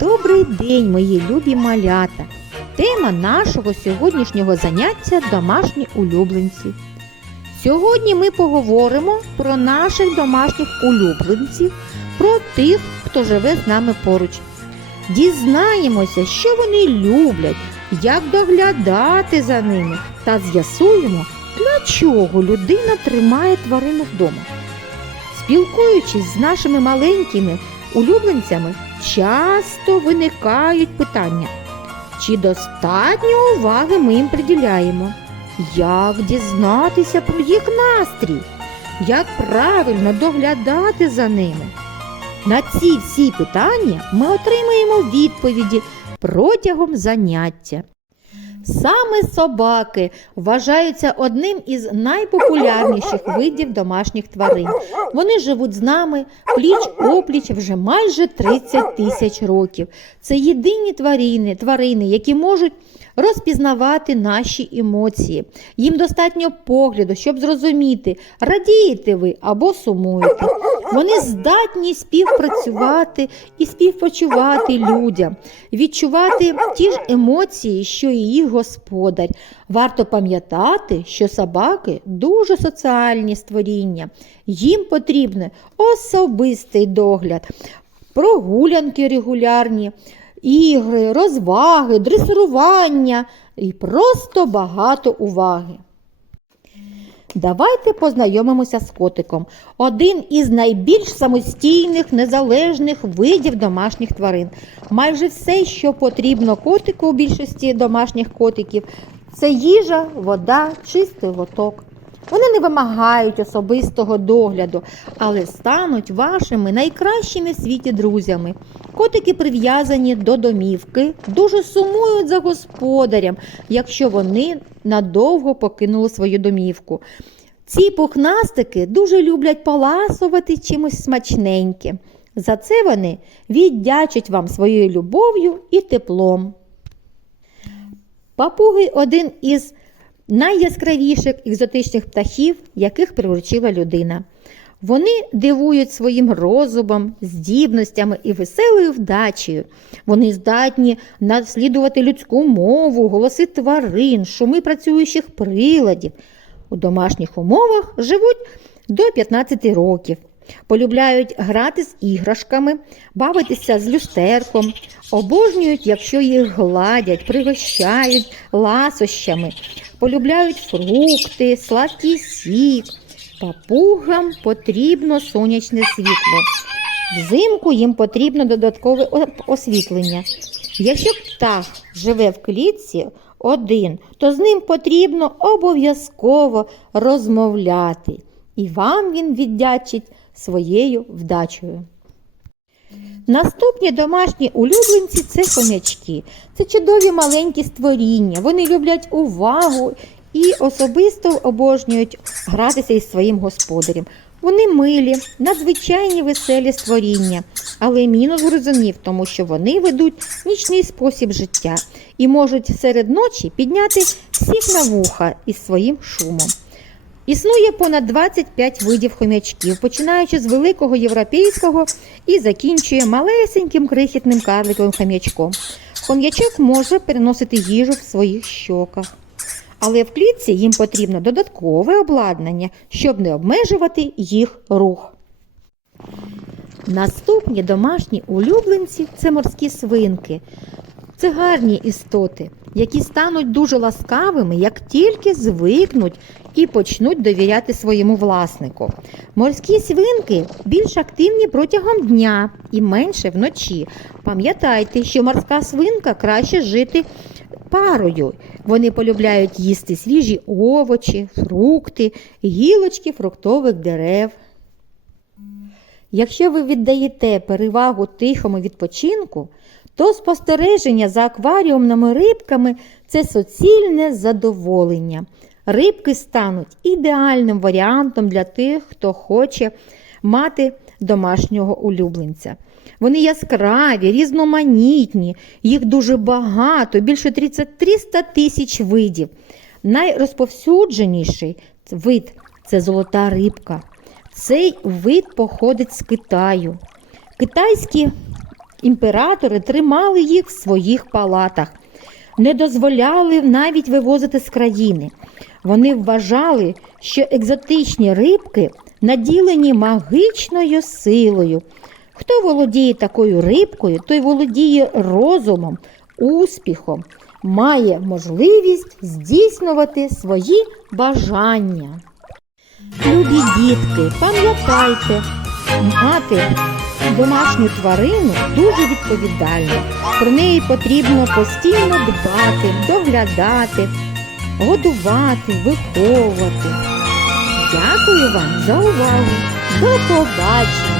Добрий день, мої любі малята! Тема нашого сьогоднішнього заняття домашні улюбленці. Сьогодні ми поговоримо про наших домашніх улюбленців, про тих, хто живе з нами поруч. Дізнаємося, що вони люблять, як доглядати за ними та з'ясуємо, для чого людина тримає тварину вдома. Спілкуючись з нашими маленькими улюбленцями, часто виникають питання, чи достатньо уваги ми їм приділяємо, як дізнатися про їх настрій, як правильно доглядати за ними. На ці всі питання ми отримаємо відповіді протягом заняття. Саме собаки вважаються одним із найпопулярніших видів домашніх тварин. Вони живуть з нами пліч опліч вже майже 30 тисяч років. Це єдині тварини, тварини, які можуть розпізнавати наші емоції. Їм достатньо погляду, щоб зрозуміти, радієте ви або сумуєте. Вони здатні співпрацювати і співпочувати людям, відчувати ті ж емоції, що і їх господар. Варто пам'ятати, що собаки дуже соціальні створіння. Їм потрібен особистий догляд, прогулянки регулярні, ігри, розваги, дресирування і просто багато уваги. Давайте познайомимося з котиком. Один із найбільш самостійних, незалежних видів домашніх тварин. Майже все, що потрібно котику у більшості домашніх котиків, це їжа, вода, чистий лоток. Вони не вимагають особистого догляду, але стануть вашими найкращими в світі друзями. Котики прив'язані до домівки, дуже сумують за господарям, якщо вони надовго покинули свою домівку. Ці пухнастики дуже люблять поласувати чимось смачненьким. За це вони віддячать вам своєю любов'ю і теплом. Папуги один із найяскравіших екзотичних птахів, яких приручила людина. Вони дивують своїм розумом, здібностями і веселою вдачею. Вони здатні наслідувати людську мову, голоси тварин, шуми працюючих приладів. У домашніх умовах живуть до 15 років. Полюбляють грати з іграшками, бавитися з люстерком, обожнюють, якщо їх гладять, пригощають ласощами, полюбляють фрукти, сладкий сік. Папугам потрібно сонячне світло. Взимку їм потрібно додаткове освітлення. Якщо птах живе в клітці один, то з ним потрібно обов'язково розмовляти, і вам він віддячить своєю вдачею. Наступні домашні улюбленці це хомячки. Це чудові маленькі створіння. Вони люблять увагу і особисто обожнюють гратися із своїм господарем. Вони милі, надзвичайні веселі створіння, але мінус гризунів, тому що вони ведуть нічний спосіб життя і можуть серед ночі підняти всіх на вуха із своїм шумом. Існує понад 25 видів хомячків, починаючи з великого європейського і закінчує малесеньким крихітним карликовим хомячком. Хом'ячок може переносити їжу в своїх щоках. Але в клітці їм потрібно додаткове обладнання, щоб не обмежувати їх рух. Наступні домашні улюбленці це морські свинки. Це гарні істоти, які стануть дуже ласкавими, як тільки звикнуть і почнуть довіряти своєму власнику. Морські свинки більш активні протягом дня і менше вночі. Пам'ятайте, що морська свинка краще жити парою. Вони полюбляють їсти свіжі овочі, фрукти, гілочки фруктових дерев. Якщо ви віддаєте перевагу тихому відпочинку, то спостереження за акваріумними рибками це суцільне задоволення. Рибки стануть ідеальним варіантом для тих, хто хоче мати домашнього улюбленця. Вони яскраві, різноманітні, їх дуже багато, більше 30 300 тисяч видів. Найрозповсюдженіший вид це золота рибка. Цей вид походить з Китаю. Китайські імператори тримали їх в своїх палатах, не дозволяли навіть вивозити з країни. Вони вважали, що екзотичні рибки наділені магічною силою. Хто володіє такою рибкою, той володіє розумом, успіхом, має можливість здійснювати свої бажання. Любі дітки, пам'ятайте, мати домашню тварину дуже відповідально. Про неї потрібно постійно дбати, доглядати, годувати, виховувати. Дякую вам за увагу. До побачення!